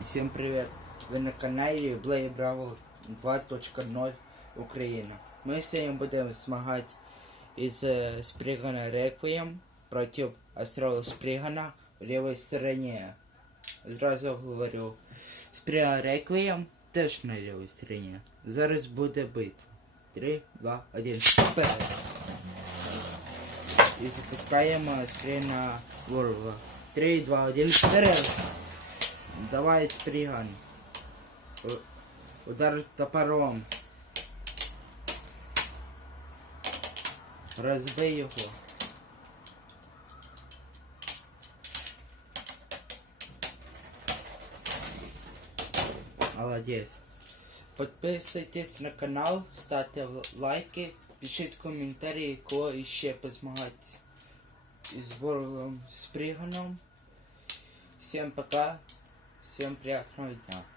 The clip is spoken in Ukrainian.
Всім привіт! Ви на каналі Blade Brawl 2.0 Україна. Ми сьогодні будемо змагати із е, Спригана Реквієм проти Астрала Спригана в лівій стороні. Зразу говорю, Сприган Реквієм теж на лівій стороні. Зараз буде битва. 3, 2, 1, вперед! І запускаємо Спригана Ворога. 3, 2, 1, вперед! Давай сприган. У- Удар топором. Розбий його. Молодець. Підписуйтесь на канал, ставте лайки, пишіть коментарі, кого ще позмагати з приганом. Всем пока, всем приятного дня.